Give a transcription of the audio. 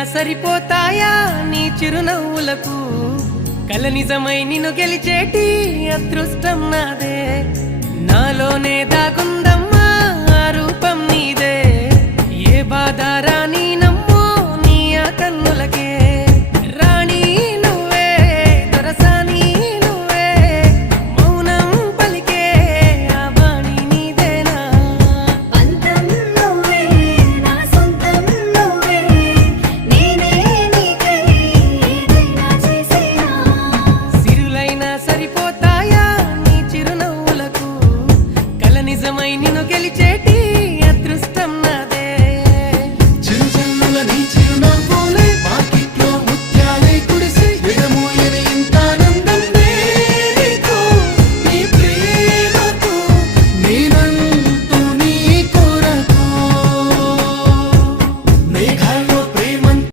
సరిపోతాయా నీ చిరునవ్వులకు కల నిజమై నిన్ను గెలిచేటి అదృష్టం నాదే నాలోనే దాగుందమ్మా ఆ రూపం నీదే ఏ బాధ రాని